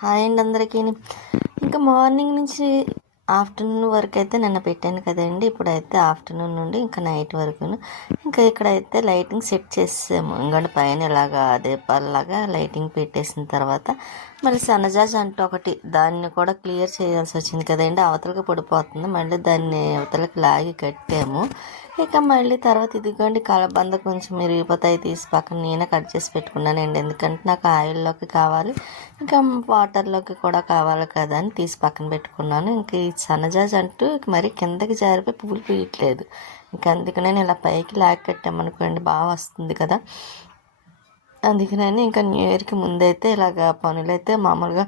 Hi అండి అందరికీ. ఇంకా మార్నింగ్ నుంచి ఆఫ్టర్నూన్ వరకు అయితే నిన్న పెట్టాను కదండి. ఇప్పుడైతే ఆఫ్టర్నూన్ నుండి ఇంకా నైట్ వరకును ఇంకా ఇక్కడైతే లైటింగ్ సెట్ చేసాము. ఇంకంటే పైన ఇలాగా దీపాలలాగా లైటింగ్ పెట్టేసిన తర్వాత మళ్ళీ సన్నజాజి అంటూ ఒకటి దాన్ని కూడా క్లియర్ చేయాల్సి వచ్చింది కదండి. అవతలకి పడిపోతుంది, మళ్ళీ దాన్ని అవతలకి లాగి కట్టాము. ఇక మళ్ళీ తర్వాత ఇదిగోండి కలబంద కొంచెం విరిగిపోతాయి తీసి పక్కన నేనే కట్ చేసి పెట్టుకున్నానండి. ఎందుకంటే నాకు ఆయిల్లోకి కావాలి, ఇంకా వాటర్లోకి కూడా కావాలి కదా అని తీసి పక్కన పెట్టుకున్నాను. ఇంక ఈ సన్నజాజి అంటూ మరి కిందకి జారిపోయి పువ్వులు పీయట్లేదు. ఇంకా అందుకనే ఇలా పైకి లాగి కట్టామనుకోండి బాగా వస్తుంది కదా. అందుకని ఇంకా న్యూ ఇయర్కి ముందైతే ఇలాగ పనులైతే మామూలుగా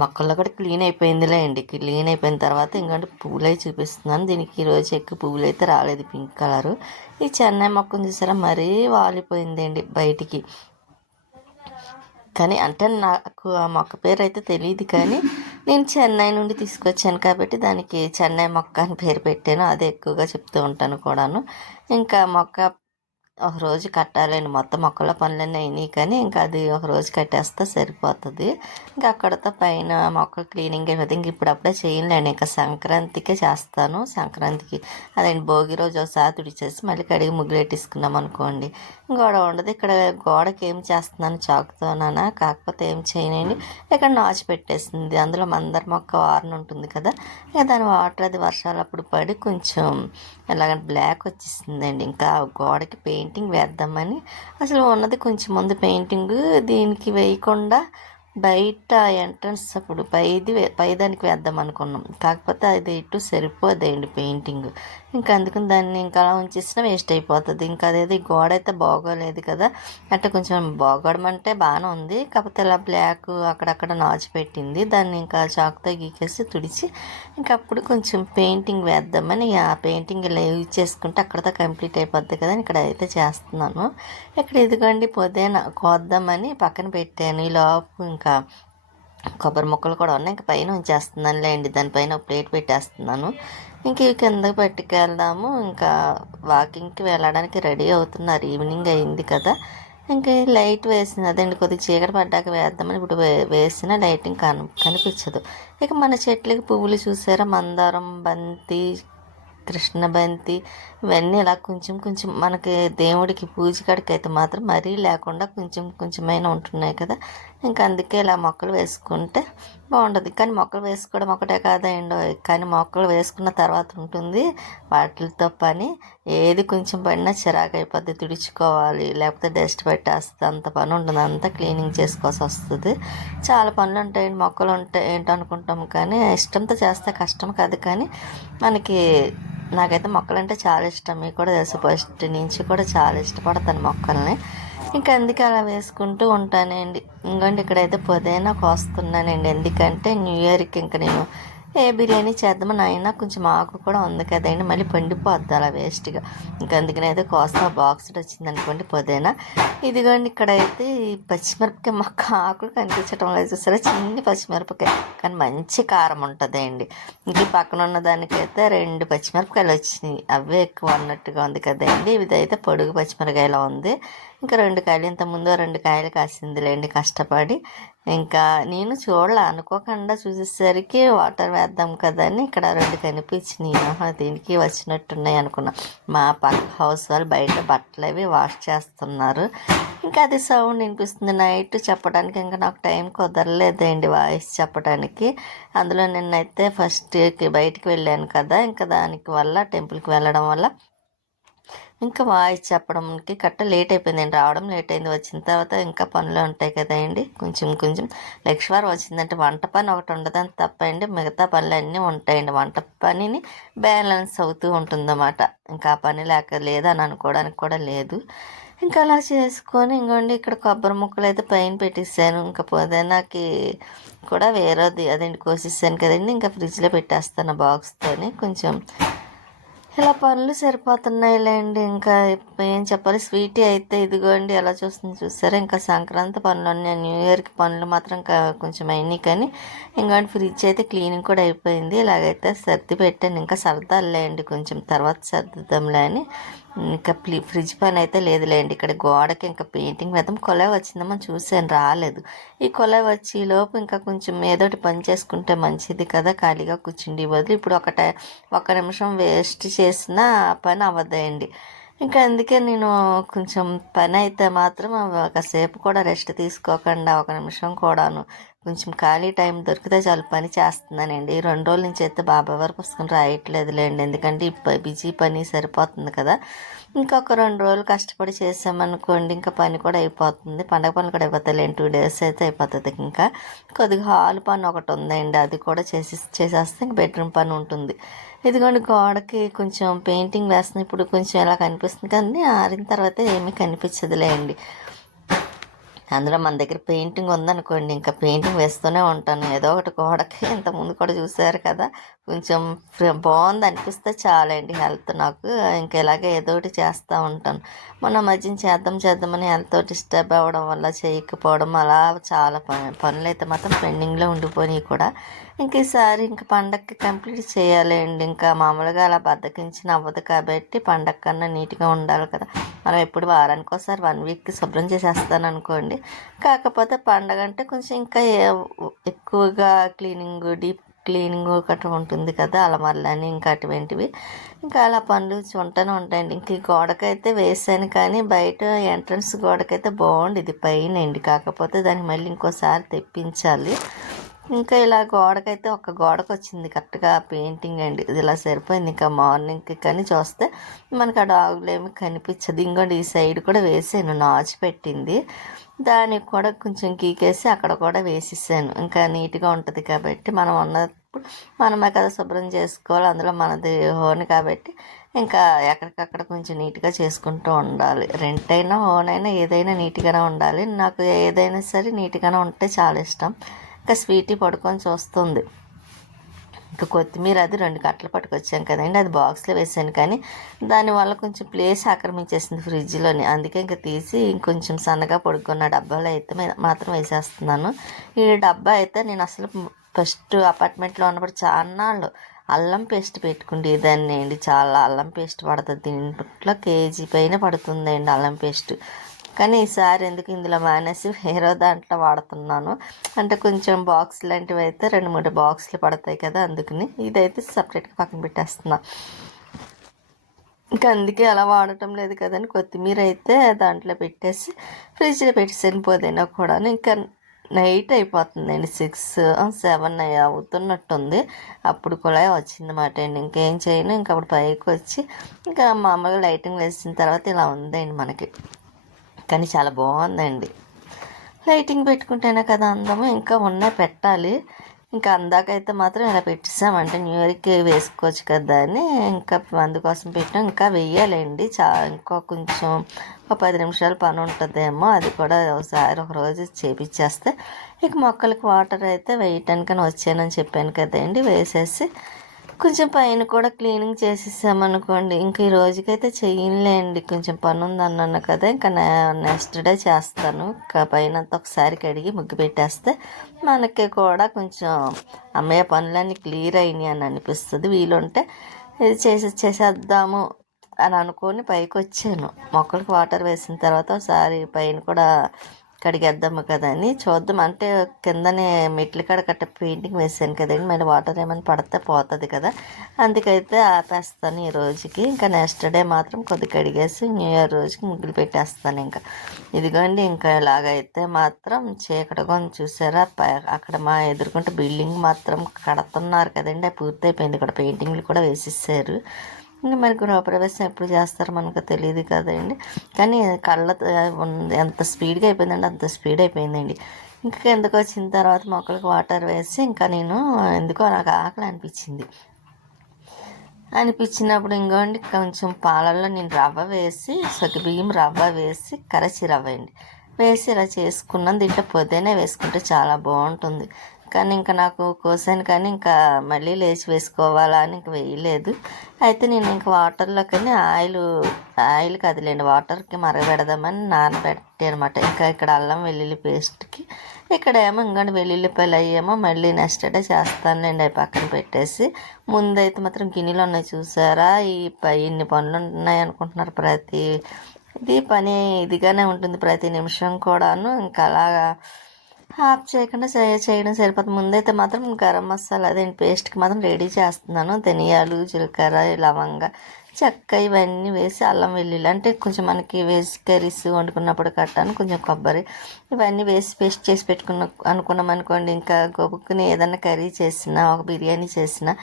మొక్కల్లో కూడా క్లీన్ అయిపోయిందిలే అండి. క్లీన్ అయిపోయిన తర్వాత ఇంకంటే పువ్వులు అవి చూపిస్తున్నాను. దీనికి ఈరోజు ఎక్కువ పువ్వులు అయితే రాలేదు, పింక్ కలరు. ఈ చెన్నై మొక్కను చూసారా మరీ వాలిపోయిందండి బయటికి. కానీ అంటే నాకు ఆ మొక్క పేరు అయితే తెలియదు, కానీ నేను చెన్నై నుండి తీసుకొచ్చాను కాబట్టి దానికి చెన్నై మొక్క అని పేరు పెట్టాను. అదే ఎక్కువగా చెప్తూ ఉంటాను కూడాను. ఇంకా మొక్క ఒకరోజు కట్టాలండి. మొత్తం మొక్కల పనులన్నీ అయినాయి, కానీ ఇంకా అది ఒకరోజు కట్టేస్తే సరిపోతుంది. ఇంకా అక్కడతో పైన మొక్కలు క్లీనింగ్ అయిపోతే ఇంక ఇప్పుడప్పుడే చేయలేండి. ఇంకా సంక్రాంతికే చేస్తాను. సంక్రాంతికి అదేంటి భోగి రోజు ఒకసారి తుడిచేసి మళ్ళీ కడిగి ముగ్గులు పెట్టేసుకున్నాం అనుకోండి, గోడ ఉండదు. ఇక్కడ గోడకి ఏం చేస్తున్నాను చాకుతోనా, కాకపోతే ఏం చేయనండి. ఇక్కడ నాచు పెట్టేసింది. అందులో మందర మొక్క వారన ఉంటుంది కదా, ఇక దాని వాటర్ అది వర్షాలప్పుడు పడి కొంచెం ఇలాగ బ్లాక్ వచ్చేసిందండి. ఇంకా గోడకి పెయింటింగ్ వేద్దామని అసలు ఉన్నది కొంచెం ముందు పెయింటింగ్ దీనికి వేయకుండా బయట ఎంట్రన్స్ అప్పుడు పైదానికి వేద్దాం అనుకున్నాం. కాకపోతే అది ఇటు సరిపోదండి పెయింటింగ్. ఇంకా అందుకని దాన్ని ఇంకా అలా ఉంచేసినా వేస్ట్ అయిపోతుంది. ఇంకా అదేది గోడ అయితే బాగోలేదు కదా, అంటే కొంచెం బాగోవడం అంటే బాగానే ఉంది, కాకపోతే ఇలా బ్లాక్ అక్కడక్కడ నాచు పెట్టింది. దాన్ని ఇంకా చాకుతో గీకేసి తుడిచి ఇంకా అప్పుడు కొంచెం పెయింటింగ్ వేద్దామని ఆ పెయింటింగ్ ఇలా యూజ్ చేసుకుంటే అక్కడతో కంప్లీట్ అయిపోద్ది కదా ఇక్కడ అయితే చేస్తున్నాను. ఇక్కడ ఇదిగోండి పుదీనా కోద్దామని పక్కన పెట్టాను. ఈ లోపు ఇంకా కొబ్బరి ముక్కలు కూడా ఉన్నాయి, ఇంకా పైన ఉంచేస్తున్నాను లేండి. దానిపైన ప్లేట్ పెట్టేస్తున్నాను. ఇంక ఇవి కిందకి పట్టుకెళ్దాము. ఇంకా వాకింగ్కి వెళ్ళడానికి రెడీ అవుతున్నారు. ఈవినింగ్ అయింది కదా, ఇంకా లైట్ వేసింది అదండి. కొద్దిగా చీకటి పడ్డాక వేద్దామని ఇప్పుడు వేసిన లైటింగ్ కనిపించదు. ఇక మన చెట్లకి పువ్వులు చూసారా, మందారం, బంతి, కృష్ణ బంతి, ఇవన్నీ ఇలా కొంచెం కొంచెం మనకి దేవుడికి పూజ కాడికి అయితే మాత్రం మరీ లేకుండా కొంచెం కొంచెమైనా ఉంటున్నాయి కదా. ఇంకా అందుకే ఇలా మొక్కలు వేసుకుంటే బాగుంటుంది. కానీ మొక్కలు వేసుకోవడం ఒకటే కాదండి, కానీ మొక్కలు వేసుకున్న తర్వాత ఉంటుంది వాటితో పని. ఏది కొంచెం పడినా చిరాకు అయిపోద్ది, తుడుచుకోవాలి, లేకపోతే డస్ట్ పెట్టేస్తుంది, అంత పని ఉంటుంది. అంతా క్లీనింగ్ చేసుకోవాల్సి వస్తుంది. చాలా పనులు ఉంటాయండి. మొక్కలు ఉంటాయి ఏంటో అనుకుంటాం, కానీ ఇష్టంతో చేస్తే కష్టం కాదు. కానీ మనకి నాకైతే మొక్కలు అంటే చాలా ఇష్టం. మీకు కూడా తెలుసు, ఫస్ట్ నుంచి కూడా చాలా ఇష్టపడతాను మొక్కల్ని. ఇంకా అందుకే అలా వేసుకుంటూ ఉంటానండి. ఇంకోండి ఇక్కడైతే పుదీనా కోస్తున్నానండి. ఎందుకంటే న్యూ ఇయర్కి ఇంకా నేను బిర్యానీ చేద్దామని అయినా కొంచెం ఆకు కూడా ఉంది కదండి, మళ్ళీ పండిపోద్ది అలా వేస్ట్గా. ఇంకా అందుకని అయితే కోస్తా బాక్స్ వచ్చింది అనుకోండి పుదీనా. ఇదిగోండి ఇక్కడైతే ఈ పచ్చిమిరపకాయ మొక్క ఆకులు కనిపించడం లేదు చూసారా, చిన్ని పచ్చిమిరపకాయ, కానీ మంచి కారం ఉంటుంది అండి. ఇంక పక్కన ఉన్న దానికైతే 2 పచ్చిమిరపకాయలు వచ్చినాయి, అవే ఎక్కువ అన్నట్టుగా ఉంది కదండి. ఇదైతే పొడుగు పచ్చిమిరకాయలా ఉంది. ఇంకా 2 కాయలు, ఇంతకుముందు 2 కాయలు కాసిందిలేండి కష్టపడి. ఇంకా నేను అనుకోకుండా చూసేసరికి వాటర్ వేద్దాం కదా అని ఇక్కడ 2 కనిపించినాయి. దీనికి వచ్చినట్టున్నాయి అనుకున్నా. మా పక్క హౌస్ వాళ్ళు బయట బట్టలు అవి వాష్ చేస్తున్నారు. ఇంకా అది సౌండ్ వినిపిస్తుంది. నైట్ చెప్పడానికి ఇంకా నాకు టైం కుదరలేదండి వాయిస్ చెప్పడానికి. అందులో నిన్నైతే ఫస్ట్కి బయటికి వెళ్ళాను కదా, ఇంకా దానికి వల్ల టెంపుల్కి వెళ్ళడం వల్ల ఇంకా వాయిస్ చెప్పడంకి లేట్ అయిపోయిందండి. రావడం లేట్ అయింది, వచ్చిన తర్వాత ఇంకా పనులు ఉంటాయి కదండి కొంచెం కొంచెం. లక్ష్వారం వచ్చిందంటే వంట పని ఒకటి ఉండదని తప్పండి, మిగతా పనులు అన్నీ ఉంటాయండి. వంట పనిని బ్యాలెన్స్ అవుతూ ఉంటుందన్నమాట. ఇంకా ఆ పని లేదని అనుకోవడానికి కూడా లేదు. ఇంకా అలా చేసుకొని ఇంకోండి ఇక్కడ కొబ్బరి ముక్కలు అయితే పైన పెట్టేసాను. ఇంకా పుదీనాకి కూడా వేరేది అదండి కోసేసాను కదండి, ఇంకా ఫ్రిడ్జ్లో పెట్టేస్తాను బాక్స్తోని. కొంచెం ఇలా పనులు సరిపోతున్నాయిలేండి. ఇంకా ఏం చెప్పాలి, స్వీటీ అయితే ఇదిగోండి ఎలా చూస్తుంది చూసారా. ఇంకా సంక్రాంతి పనులు ఉన్నాయి, న్యూ ఇయర్కి పనులు మాత్రం కొంచెం అయినాయి. కానీ ఇంకోటి ఫ్రిడ్జ్ అయితే క్లీనింగ్ కూడా అయిపోయింది. ఇలాగైతే సర్ది పెట్టాను. ఇంకా సర్దాలేండి కొంచెం తర్వాత సర్దుదాంలే అని. ఇంకా ఫ్రిడ్జ్ పని అయితే లేదులేండి. ఇక్కడ గోడకి ఇంకా పెయింటింగ్ వేద్దాం. కొలాయి వచ్చిందేమో చూసాను, రాలేదు. ఈ కొలాయి వచ్చి లోపు ఇంకా కొంచెం ఏదోటి పని చేసుకుంటే మంచిది కదా, ఖాళీగా కూర్చుండి బదులు. ఇప్పుడు ఒక నిమిషం వేస్ట్ చేసినా పని అవ్వదండి. ఇంకా అందుకే నేను కొంచెం పని అయితే మాత్రం కాసేపు కూడా రెస్ట్ తీసుకోకుండా ఒక నిమిషం కూడాను కొంచెం ఖాళీ టైం దొరికితే చాలు పని చేస్తున్నానండి. 2 రోజుల నుంచి అయితే బాబాయ్ వారి పుస్తకం రాయట్లేదులేండి, ఎందుకంటే బిజీ పని సరిపోతుంది కదా. ఇంకొక 2 రోజులు కష్టపడి చేసామనుకోండి ఇంకా పని కూడా అయిపోతుంది. పండగ పని కూడా అయిపోతాయిలేండి, 2 days అయితే అయిపోతుంది. ఇంకా కొద్దిగా హాల్ పని ఒకటి ఉందండి, అది కూడా చేసేస్తే ఇంక బెడ్రూమ్ పని ఉంటుంది. ఇదిగోండి గోడకి కొంచెం పెయింటింగ్ వేస్తుంది. ఇప్పుడు కొంచెం ఎలా కనిపిస్తుంది కానీ ఆరిన తర్వాత ఏమీ కనిపించదులేండి. అందులో మన దగ్గర పెయింటింగ్ ఉందనుకోండి ఇంకా పెయింటింగ్ వేస్తూనే ఉంటాను ఏదో ఒకటి గోడకి. ఇంతకుముందు కూడా చూసారు కదా, కొంచెం బాగుంది అనిపిస్తే చాలండి హెల్త్ నాకు. ఇంకా ఇలాగే ఏదో ఒకటి చేస్తూ ఉంటాను. మొన్న మధ్యన చేద్దామని హెల్త్ డిస్టర్బ్ అవ్వడం వల్ల చేయకపోవడం అలా చాలా పనులు అయితే మాత్రం పెండింగ్లో ఉండిపోయినాయి కూడా. ఇంక ఈసారి ఇంక పండగకి కంప్లీట్ చేయాలండి. ఇంకా మామూలుగా అలా బద్దకించిన అవ్వదు కాబట్టి పండగ కన్నా నీట్గా ఉండాలి కదా. మనం ఎప్పుడు వారానికి ఒకసారి 1 weekకి శుభ్రం చేసేస్తాను అనుకోండి. కాకపోతే పండగ అంటే కొంచెం ఇంకా ఎక్కువగా డీప్ క్లీనింగ్ గట్రా ఉంటుంది కదా, అలమరలని ఇంకా అటువంటివి. ఇంకా అలా పనులు ఉంటూనే ఉంటాయండి. ఇంక ఈ గోడకైతే వేసాను కానీ బయట ఎంట్రన్స్ గోడకైతే బాగుండేది పైన అండి, కాకపోతే దాన్ని మళ్ళీ ఇంకోసారి తెప్పించాలి. ఇంకా ఇలా గోడకైతే ఒక గోడకు వచ్చింది కరెక్ట్గా పెయింటింగ్ అండి, ఇది ఇలా సరిపోయింది. ఇంకా మార్నింగ్కి కానీ చూస్తే మనకు ఆ డాగులు ఏమి కనిపించదు. ఇంకోటి ఈ సైడ్ కూడా వేసాను, నాచు పెట్టింది, దానికి కూడా కొంచెం గీకేసి అక్కడ కూడా వేసేసాను. ఇంకా నీట్గా ఉంటుంది కాబట్టి మనం ఉన్నప్పుడు మనమే కదా శుభ్రం చేసుకోవాలి, అందులో మనది హోన్ కాబట్టి ఇంకా ఎక్కడికక్కడ కొంచెం నీట్గా చేసుకుంటూ ఉండాలి. రెంట్ అయినా హోన్ అయినా ఏదైనా నీట్గానే ఉండాలి. నాకు ఏదైనా సరే నీట్గానే ఉంటే చాలా ఇష్టం. ఇంకా స్వీటీ పడుకొని చూస్తుంది. ఇంకా కొత్తిమీర అది 2 కట్టలు పట్టుకొచ్చాను కదండి, అది బాక్స్లో వేసాను కానీ దానివల్ల కొంచెం ప్లేస్ ఆక్రమించేసింది ఫ్రిడ్జ్లోని. అందుకే ఇంకా తీసి ఇంకొంచెం సన్నగా పొడుక్కున్న డబ్బాలో అయితే మాత్రం వేసేస్తున్నాను. ఈ డబ్బా అయితే నేను అసలు ఫస్ట్ అపార్ట్మెంట్లో ఉన్నప్పుడు చాలాళ్ళు అల్లం పేస్ట్ పెట్టుకుండేదాన్ని అండి. చాలా అల్లం పేస్ట్ పడుతుంది దీంట్లో, కేజీ పైన పడుతుందండి అల్లం పేస్ట్. కానీ ఈసారి ఎందుకు ఇందులో మానేసి వేరే దాంట్లో వాడుతున్నాను. అంటే కొంచెం బాక్స్ లాంటివి అయితే 2-3 బాక్సులు పడతాయి కదా, అందుకని ఇదైతే సపరేట్గా పక్కన పెట్టేస్తున్నా. ఇంకా అందుకే అలా వాడటం లేదు కదని కొత్తిమీర అయితే దాంట్లో పెట్టేసి ఫ్రిడ్జ్లో పెట్టేసాను పుదీనా కూడా. ఇంకా నైట్ అయిపోతుందండి, 6-7 అవుతున్నట్టుంది. అప్పుడు కూడా వచ్చిందన్నమాట అండి. ఇంకేం చేయను, ఇంకా అప్పుడు పైకి వచ్చి ఇంకా మామూలుగా లైటింగ్ వేసిన తర్వాత ఇలా ఉందండి మనకి. కానీ చాలా బాగుందండి. లైటింగ్ పెట్టుకుంటేనే కదా అందము, ఇంకా ఉన్నాయి పెట్టాలి. ఇంకా అందాకైతే మాత్రం ఇలా పెట్టేసామంటే న్యూ ఇయర్కి వేసుకోవచ్చు కదా అని ఇంకా అందుకోసం పెట్టాం. ఇంకా వెయ్యాలండి, ఇంకా కొంచెం ఒక 10 నిమిషాలు పని ఉంటుందేమో, అది కూడా ఒక రోజు చేపించేస్తే ఇక మొక్కలకి వాటర్ అయితే వేయటానికని వచ్చానని చెప్పాను కదండి, వేసేసి కొంచెం పైన కూడా క్లీనింగ్ చేసేసామనుకోండి. ఇంక ఈ రోజుకైతే చెయ్యలేండి, కొంచెం పని ఉందన్నాను కదా, ఇంకా నెక్స్ట్ డే చేస్తాను. పైన ఒకసారి కడిగి ముగ్గు పెట్టేస్తే మనకి కూడా కొంచెం అమ్మయ్య పనులన్నీ క్లియర్ అయినాయి అని అనిపిస్తుంది. వీలుంటే ఇది చేసేద్దాము అని అనుకొని పైకి వచ్చాను. మొక్కలకు వాటర్ వేసిన తర్వాత ఒకసారి పైన కూడా కడిగేద్దాము కదా అని చూద్దాం. అంటే కిందనే మెట్ల కాడ పెయింటింగ్ వేసాను కదండి, మళ్ళీ వాటర్ ఏమైనా పడితే పోతుంది కదా, అందుకైతే ఆపేస్తాను ఈ రోజుకి. ఇంకా నెక్స్ట్ డే మాత్రం కొద్దిగా కడిగేసి న్యూ ఇయర్ రోజుకి ముగ్గులు పెట్టేస్తాను. ఇంకా ఇదిగోండి, ఇంకా ఇలాగైతే మాత్రం చీకటిగా చూసారా, అక్కడ మా ఎదుర్కొంటే బిల్డింగ్ మాత్రం కడుతున్నారు కదండి, అది పూర్తయిపోయింది. ఇక్కడ పెయింటింగ్లు కూడా వేసేసారు. ఇంకా మరి గృహప్రవేశం ఎప్పుడు చేస్తారో మనకు తెలియదు కదండి. కానీ ఎంత స్పీడ్గా అయిపోయిందండి, అంత స్పీడ్ అయిపోయిందండి. ఇంకా కిందకు వచ్చిన తర్వాత మొక్కలకు వాటర్ వేసి ఇంకా నేను ఎందుకో నాకు ఆకలి అనిపించినప్పుడు ఇంకోండి కొంచెం పాలల్లో నేను రవ్వ వేసి, సగ్గుబియ్యం రవ్వ వేసి, కరచి రవ్వ అండి, వేసి ఇలా చేసుకున్నాను. దీంట్లో పుదీనా వేసుకుంటే చాలా బాగుంటుంది. కానీ ఇంకా నాకు కోసాను కానీ ఇంకా మళ్ళీ లేచి వేసుకోవాలా అని ఇంక వేయలేదు. అయితే నేను ఇంక వాటర్లో కానీ ఆయిల్ కదిలేండి వాటర్కి మరగబెడదామని నానబెట్టాను అనమాట. ఇంకా ఇక్కడ అల్లం వెల్లుల్లి పేస్ట్కి ఇక్కడేమో ఇంకోటి వెల్లుల్లిపాయలు అయ్యేమో మళ్ళీ నెక్స్ట్ డే చేస్తానులేండి. అవి పక్కన పెట్టేసి ముందైతే మాత్రం గిన్నెలు ఉన్నాయి చూసారా. ఇన్ని పనులు ఉన్నాయి అనుకుంటున్నారు. ఇది పని ఇదిగానే ఉంటుంది ప్రతి నిమిషం కూడాను. ఇంకా అలాగా ఆఫ్ చేయకుండా చేయడం సరిపోతుంది. ముందైతే మాత్రం గరం మసాలా అదే పేస్ట్కి మాత్రం రెడీ చేస్తున్నాను. ధనియాలు, జీలకర్ర, లవంగ, చెక్క ఇవన్నీ వేసి అల్లం వెల్లుల్లి అంటే కొంచెం మనకి వేసి కర్రీస్ వండుకున్నప్పుడు కట్టాను కొంచెం కొబ్బరి ఇవన్నీ వేసి పేస్ట్ చేసి అనుకున్నాం అనుకోండి. ఇంకా గొబుక్కుని ఏదైనా కర్రీ చేసినా ఒక బిర్యానీ చేసినా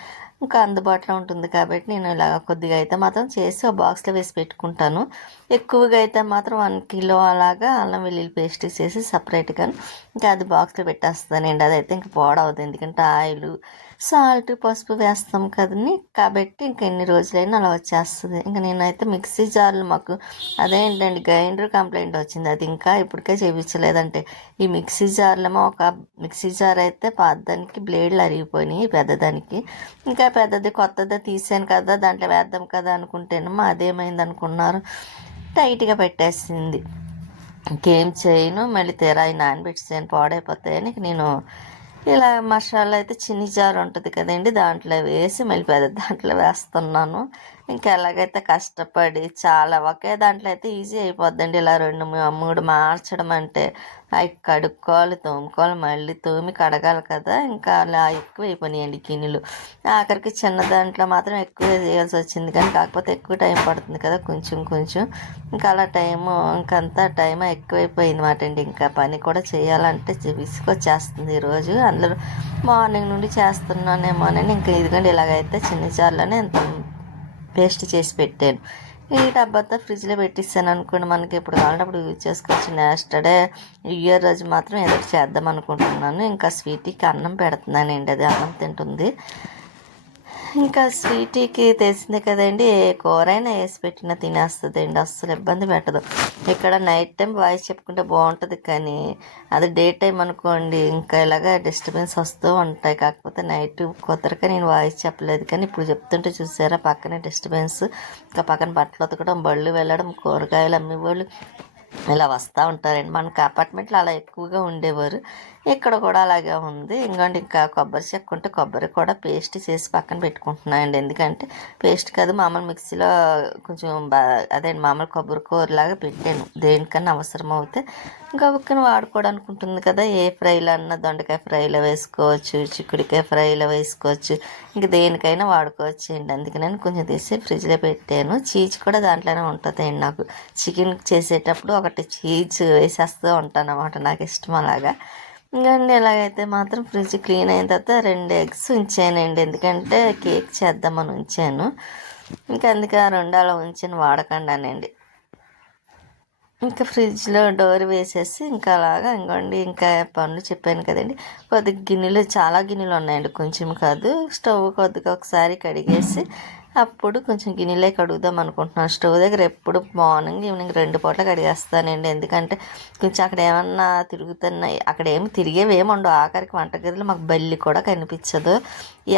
ఇంకా అందుబాటులో ఉంటుంది కాబట్టి నేను ఇలా కొద్దిగా అయితే మాత్రం చేసి ఒక బాక్స్లో వేసి పెట్టుకుంటాను. ఎక్కువగా అయితే మాత్రం 1 కిలో అలాగా అల్లం వెల్లుల్లి పేస్ట్ చేసి సపరేట్గా ఇంకా అది బాక్స్లో పెట్టేస్తానండి. అదైతే ఇంకా పాడవద్దు ఎందుకంటే ఆయిల్, సాల్ట్, పసుపు వేస్తాం కదండి కాబట్టి ఇంకా ఎన్ని రోజులైనా అలా వచ్చేస్తుంది. ఇంకా నేనైతే మిక్సీ జార్లు మాకు అదేంటండి గ్రైండర్ కంప్లైంట్ వచ్చింది. అది ఇంకా ఇప్పటికే చేయించలేదంటే ఈ మిక్సీ జార్లేమో ఒక మిక్సీ జార్ అయితే పాతదానికి బ్లేడ్లు అరిగిపోయినాయి. పెద్దదానికి ఇంకా పెద్దది కొత్తది తీసాను కదా దాంట్లో వేద్దాం కదా అనుకుంటేనేమో అదేమైంది అనుకున్నారు టైట్గా పెట్టేసింది. ఇంకేం చేయను మళ్ళీ తీరా నానబెట్టేసాను పాడైపోతాయని నేను ఇలా మసాలా అయితే చిన్ని జారు ఉంటుంది కదండి దాంట్లో వేసి మళ్ళీ పెద్ద దాంట్లో వేస్తున్నాను. ఇంకా ఎలాగైతే కష్టపడి చాలా ఒకే దాంట్లో అయితే ఈజీ అయిపోద్దండి. ఇలా 2, 3 మార్చడం అంటే అవి కడుక్కోవాలి, తోముకోవాలి, మళ్ళీ తోమి కడగాలి కదా. ఇంకా అలా ఎక్కువ అయిపోయినాయండి గిన్నెలు. ఆఖరికి చిన్న దాంట్లో మాత్రం ఎక్కువ చేయాల్సి వచ్చింది కానీ కాకపోతే ఎక్కువ టైం పడుతుంది కదా కొంచెం ఇంకా అలా ఇంకంతా టైం ఎక్కువైపోయింది మాట అండి. ఇంకా పని కూడా చేయాలంటే విసుకొచ్చేస్తుంది ఈరోజు. అందరూ మార్నింగ్ నుండి చేస్తున్నానేమోనని ఇంకా ఇదిగోండి ఇలాగైతే చిన్న జార్లోనే ఎంత పేస్ట్ చేసి పెట్టాను. ఈ డబ్బాతో ఫ్రిడ్జ్లో పెట్టిస్తాను అనుకోండి మనకి ఎప్పుడు కావాలంటే అప్పుడు యూజ్ చేసుకోవచ్చు. నెక్స్ట్ డే ఇయర్ రోజు మాత్రం ఏదో చేద్దాం అనుకుంటున్నాను. ఇంకా స్వీటీకి అన్నం పెడుతున్నానండి. అది అన్నం తింటుంది. ఇంకా స్వీటీకి తెలిసిందే కదండి ఏ కూరైనా వేసి పెట్టినా తినేస్తుంది అండి. అస్సలు ఇబ్బంది పెట్టదు. ఇక్కడ నైట్ టైం వాయిస్ చెప్పుకుంటే బాగుంటుంది కానీ అది డే టైం అనుకోండి ఇంకా ఇలాగ డిస్టర్బెన్స్ వస్తూ ఉంటాయి. కాకపోతే నైట్ కుదరక నేను వాయిస్ చెప్పలేదు కానీ ఇప్పుడు చెప్తుంటే చూసారా పక్కనే డిస్టర్బెన్స్. ఇంకా పక్కన బట్టలు ఉతకడం, బళ్ళు వెళ్ళడం, కూరగాయలు అమ్మేవాళ్ళు ఇలా వస్తూ ఉంటారండి. మనకి అపార్ట్మెంట్లో అలా ఎక్కువగా ఉండేవారు. ఇక్కడ కూడా అలాగే ఉంది. ఇంకోండి ఇంకా కొబ్బరి చెక్క ఉంటే కొబ్బరి కూడా పేస్ట్ చేసి పక్కన పెట్టుకుంటున్నాయండి. ఎందుకంటే పేస్ట్ కాదు మామూలు మిక్సీలో కొంచెం అదే మామూలు కొబ్బరి కూరలాగా పెట్టాను. దేనికన్నా అవసరం అవుతే గబుక్కని వాడుకోవడానికి ఉంటుంది కదా. ఏ ఫ్రైలో అన్నా దొండకాయ ఫ్రైలో వేసుకోవచ్చు, చిక్కుడికాయ ఫ్రైలో వేసుకోవచ్చు, ఇంక దేనికైనా వాడుకోవచ్చు అండి. అందుకని నేను కొంచెం తీసి ఫ్రిడ్జ్లో పెట్టాను. చీజ్ కూడా దాంట్లోనే ఉంటుంది అండి. నాకు చికెన్ చేసేటప్పుడు ఒకటి చీజ్ వేసేస్తూ ఉంటాను అన్నమాట. నాకు ఇష్టం అలాగా. ఇంకండి ఎలాగైతే మాత్రం ఫ్రిడ్జ్ క్లీన్ అయిన తర్వాత 2 ఎగ్స్ ఉంచానండి. ఎందుకంటే కేక్ చేద్దామని ఉంచాను. ఇంకా అందుకే ఆ 2 అలా ఉంచాను వాడకుండానండి. ఇంకా ఫ్రిడ్జ్లో డోర్ వేసేసి ఇంకా అలాగా ఇంకోండి ఇంకా పనులు చెప్పాను కదండి. గిన్నెలు చాలా గిన్నెలు ఉన్నాయండి కొంచెం కాదు. స్టవ్ కొద్దిగా ఒకసారి కడిగేసి అప్పుడు కొంచెం గిన్నెలే కడుగుదాం అనుకుంటున్నాను. స్టవ్ దగ్గర ఎప్పుడు మార్నింగ్ ఈవినింగ్ 2 పూటలు కడిగేస్తానండి. ఎందుకంటే కొంచెం అక్కడ ఏమన్నా తిరుగుతున్నాయి అక్కడ ఏమి తిరిగేవి ఉండవు. ఆఖరికి వంటగదిలో మాకు బల్లి కూడా కనిపించదు.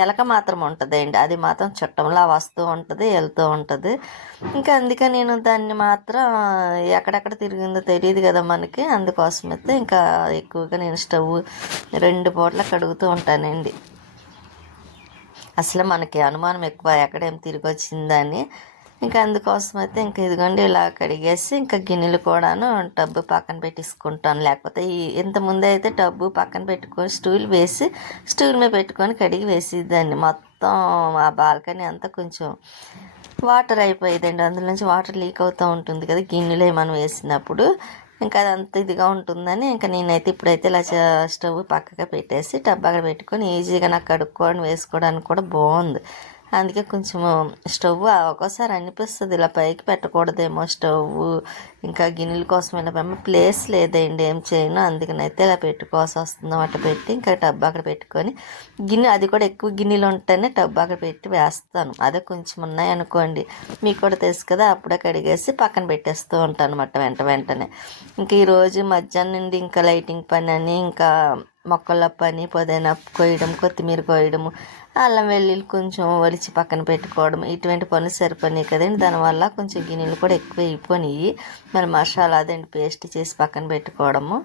ఎలక మాత్రం ఉంటుందండి. అది మాత్రం చుట్టంలా వస్తూ ఉంటుంది వెళ్తూ ఉంటుంది. ఇంకా అందుకే నేను దాన్ని మాత్రం ఎక్కడెక్కడ తిరిగిందో తెలియదు కదా మనకి. అందుకోసమైతే ఇంకా ఎక్కువగా నేను స్టవ్ 2 పూటలు కడుగుతూ ఉంటానండి. అసలు మనకి అనుమానం ఎక్కువ ఎక్కడేం తిరిగి వచ్చిందని. ఇంకా అందుకోసం అయితే ఇంకా ఇదిగోండి ఇలా కడిగేసి ఇంకా గిన్నెలు కూడాను టబ్బు పక్కన పెట్టేసుకుంటాను. లేకపోతే ఇంతకుముందే అయితే టబ్బు పక్కన పెట్టుకొని స్టూల్ మీద పెట్టుకొని కడిగి వేసేదాన్ని. మొత్తం ఆ బాల్కనీ అంతా కొంచెం వాటర్ అయిపోయేదండి. అందులో నుంచి వాటర్ లీక్ అవుతూ ఉంటుంది కదా గిన్నెలు మనం వేసినప్పుడు. ఇంకా అదంతా ఇదిగా ఉంటుందని ఇంకా నేనైతే ఇప్పుడైతే ఇలా స్టవ్ పక్కగా పెట్టేసి టబ్ అక్కడ పెట్టుకొని ఈజీగా నాకు కడుక్కోవడం వేసుకోవడానికి కూడా బాగుంది. అందుకే కొంచెం స్టవ్ ఒక్కోసారి అనిపిస్తుంది ఇలా పైకి పెట్టకూడదేమో స్టవ్ ఇంకా గిన్నెల కోసం వెళ్ళిపోయాము. ప్లేస్ లేదండి, ఏం చేయను, అందుకనైతే ఇలా పెట్టుకోవాల్సి వస్తుంది. అట్ట పెట్టి ఇంకా టబ్బు అక్కడ పెట్టుకొని గిన్నె, అది కూడా ఎక్కువ గిన్నెలు ఉంటేనే టబ్బు అక్కడ పెట్టి వేస్తాను. అదే కొంచెం ఉన్నాయి అనుకోండి, మీకు కూడా తెలుసు కదా, అప్పుడే కడిగేసి పక్కన పెట్టేస్తూ ఉంటాను అన్నమాట వెంటనే. ఇంక ఈరోజు మధ్యాహ్నం నుండి ఇంకా లైటింగ్ పని అని, ఇంకా మొక్కల పని, పుదీనా కొయ్యడం, కొత్తిమీర కొయ్యడము, అల్లం వెల్లుల్లి కొంచెం ఒలిచి పక్కన పెట్టుకోవడం, ఇటువంటి పనులు సరిపోయినాయి కదండి. దానివల్ల కొంచెం గిన్నెలు కూడా ఎక్కువ అయిపోయినాయి. మరి మసాలా అదండి పేస్ట్ చేసి పక్కన పెట్టుకోవడము.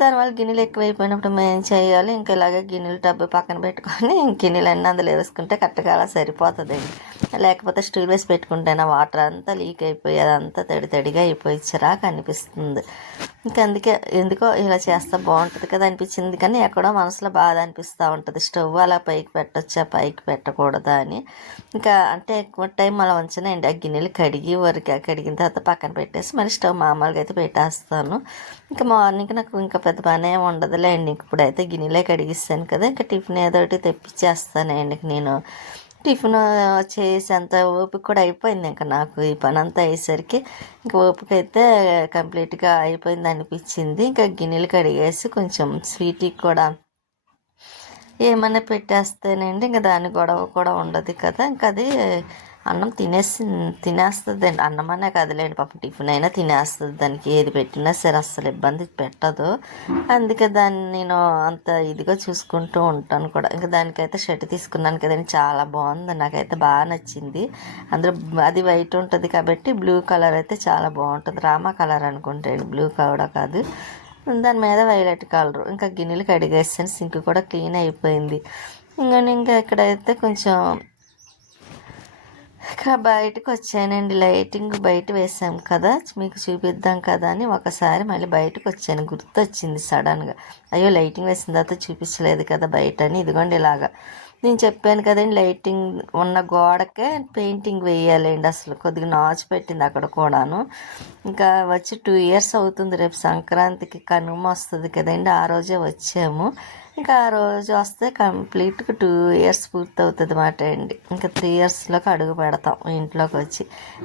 దానివల్ల గిన్నెలు ఎక్కువైపోయినప్పుడు మేము ఏం చేయాలి, ఇంకా ఇలాగే గిన్నెలు టబ్బు పక్కన పెట్టుకొని గిన్నెలు అన్నీ అందులో వేసుకుంటే కరెక్ట్గా అలా సరిపోతుందండి. లేకపోతే స్టూల్ వేసి పెట్టుకుంటేనే వాటర్ అంతా లీక్ అయిపోయి అదంతా తడిగా అయిపోయి చిరాకు అనిపిస్తుంది. ఇంకా అందుకే ఎందుకో ఇలా చేస్తే బాగుంటుంది కదా అనిపించింది, కానీ ఎక్కడో మనసులో బాధ అనిపిస్తూ ఉంటుంది. స్టవ్ అలా పైకి పెట్టొచ్చా, పైకి పెట్టకూడదా అని. ఇంకా అంటే ఎక్కువ టైం అలా ఉంచనండి. ఆ గిన్నెలు కడిగిన తర్వాత పక్కన పెట్టేసి మళ్ళీ స్టవ్ మామూలుగా అయితే పెట్టేస్తాను. ఇంకా మార్నింగ్ నాకు ఇంకా పెద్ద పని ఏమి ఉండదులేండి. ఇప్పుడైతే గిన్నెలే కడిగిస్తాను కదా, ఇంకా టిఫిన్ ఏదో ఒకటి తెప్పించేస్తానండి. నేను టిఫిన్ చేసేంత ఓపిక కూడా అయిపోయింది. ఇంకా నాకు ఈ పని అంతా అయ్యేసరికి ఇంకా ఓపిక అయితే కంప్లీట్గా అయిపోయింది అనిపించింది. ఇంకా గిన్నెలు కడిగేసి కొంచెం స్వీట్కి కూడా ఏమన్నా పెట్టేస్తేనండి ఇంకా దాని గొడవ కూడా ఉండదు కదా. ఇంకా అది అన్నం తినేస్తుందండి. అన్నం అనే కదలేండి, పాపం టిఫిన్ అయినా తినేస్తుంది. దానికి ఏది పెట్టినా సరే అస్సలు ఇబ్బంది పెట్టదు. అందుకే దాన్ని నేను అంత ఇదిగా చూసుకుంటూ ఉంటాను కూడా. ఇంకా దానికైతే షర్ట్ తీసుకున్నాను కదండి, చాలా బాగుంది, నాకైతే బాగా నచ్చింది. అందులో అది వైట్ ఉంటుంది కాబట్టి బ్లూ కలర్ అయితే చాలా బాగుంటుంది. రామా కలర్ అనుకుంటాడు, బ్లూ కూడా కాదు. దాని మీద వైలెట్ కలరు. ఇంకా గిన్నెలు కడిగేసాను, సింక్ కూడా క్లీన్ అయిపోయింది. ఇంకా ఇక్కడైతే కొంచెం ఇక్కడ బయటకు వచ్చానండి. లైటింగ్ బయట వేసాం కదా, మీకు చూపిద్దాం కదా అని ఒకసారి మళ్ళీ బయటకు వచ్చాను. గుర్తొచ్చింది సడన్గా, అయ్యో లైటింగ్ వేసిన తర్వాత చూపించలేదు కదా బయట అని. ఇదిగోండి ఇలాగా నేను చెప్పాను కదండి, లైటింగ్ ఉన్న గోడకే పెయింటింగ్ వేయాలండి. అసలు కొద్దిగా నాచు పెట్టింది అక్కడ కూడాను. ఇంకా వచ్చి 2 years అవుతుంది. రేపు సంక్రాంతికి కనుమ వస్తుంది కదండి, ఆ రోజే వచ్చాము. ఇంకా ఆ రోజు వస్తే కంప్లీట్గా 2 years పూర్తి అవుతుంది అన్నమాట అండి. ఇంకా 3 yearsలోకి అడుగు పెడతాం ఇంట్లోకి వచ్చి.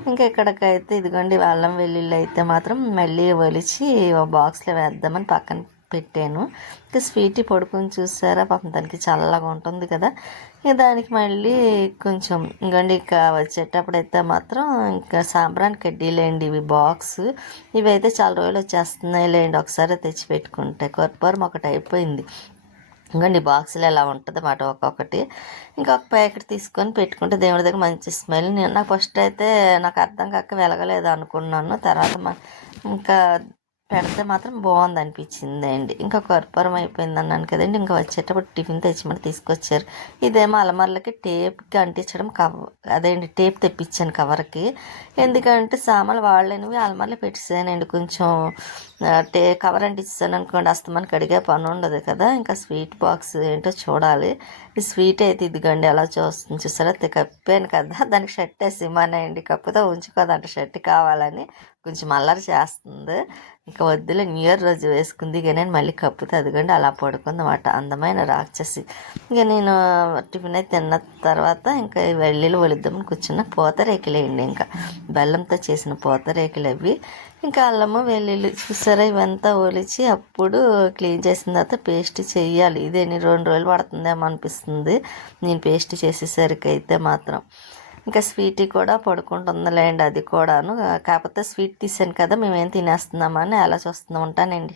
ఇంకా ఇక్కడికైతే ఇదిగోండి అల్లం వెల్లుల్లి అయితే మాత్రం మళ్ళీ ఒలిచి బాక్స్లో వేద్దామని పక్కన పెట్టాను. ఇంకా స్వీట్ పడుకొని చూసారా, పాపం దానికి చల్లగా ఉంటుంది కదా. ఇక దానికి మళ్ళీ కొంచెం ఇంకోండి ఇక వచ్చేటప్పుడు అయితే మాత్రం ఇంకా సాంబ్రాన్ కడ్డీలేండి ఇవి బాక్స్. ఇవి అయితే చాలా రోజులు వచ్చేస్తున్నాయి లేండి, ఒకసారి తెచ్చి పెట్టుకుంటే. కర్పూరం ఒకటి అయిపోయింది. ఇంకోండి బాక్సులు ఎలా ఉంటుంది అన్నమాట ఒక్కొక్కటి. ఇంకొక ప్యాకెట్ తీసుకొని పెట్టుకుంటే దేవుడి దగ్గర మంచి స్మెల్. నాకు ఫస్ట్ అయితే నాకు అర్థం కాక వెలగలేదు అనుకున్నాను. తర్వాత ఇంకా పెడితే మాత్రం బాగుంది అనిపించింది అండి. ఇంకా కర్పూరం అయిపోయింది అన్నాను కదండి. ఇంకా వచ్చేటప్పుడు టిఫిన్ తెచ్చిమని తీసుకొచ్చారు. ఇదేమో అలమర్లకి టేప్కి అంటించడం అదేంటి టేప్ తెప్పించాను కవర్కి. ఎందుకంటే సామాన్లు వాడలేనివి అలమర్లు పెట్టేసానండి. కొంచెం కవర్ అంటించాను అనుకోండి, అస్తమానికి అడిగే పని ఉండదు కదా. ఇంకా స్వీట్ బాక్స్ ఏంటో చూడాలి. ఈ స్వీట్ అయితే ఇదిగండి ఎలా చూసారా, కప్పాను కదా, దానికి షర్ట్ వేసి ఇమ్మనండి, కప్పుతో ఉంచుకోదంట షర్ట్ కావాలని. కొంచెం అల్లరి చేస్తుంది. ఇంకా వద్దులే, న్యూ ఇయర్ రోజు వేసుకుంది కానీ మళ్ళీ కప్పుతో అదిగండి అలా పడుకుంది అన్నమాట, అందమైన రాక్షసి. ఇక నేను టిఫిన్ అయితే తిన్న తర్వాత ఇంకా వెల్లుల్లి ఒలిద్దామని కూర్చున్న. పూతరేకులేండి, ఇంకా బెల్లంతో చేసిన పూతరేకులు అవి. ఇంకా అల్లము వెల్లుల్లి చూసారా, ఇవంతా ఒలిచి అప్పుడు క్లీన్ చేసిన తర్వాత పేస్ట్ చేయాలి. ఇదే 2 రోజులు పడుతుందేమో అనిపిస్తుంది నేను పేస్ట్ చేసేసరికి అయితే మాత్రం. ఇంకా స్వీట్ కూడా పడుకుంటుందిలేండి అది కూడాను. కాకపోతే స్వీట్ తీసాను కదా, మేమేం తినేస్తున్నామని అలా చూస్తూ ఉంటానండి.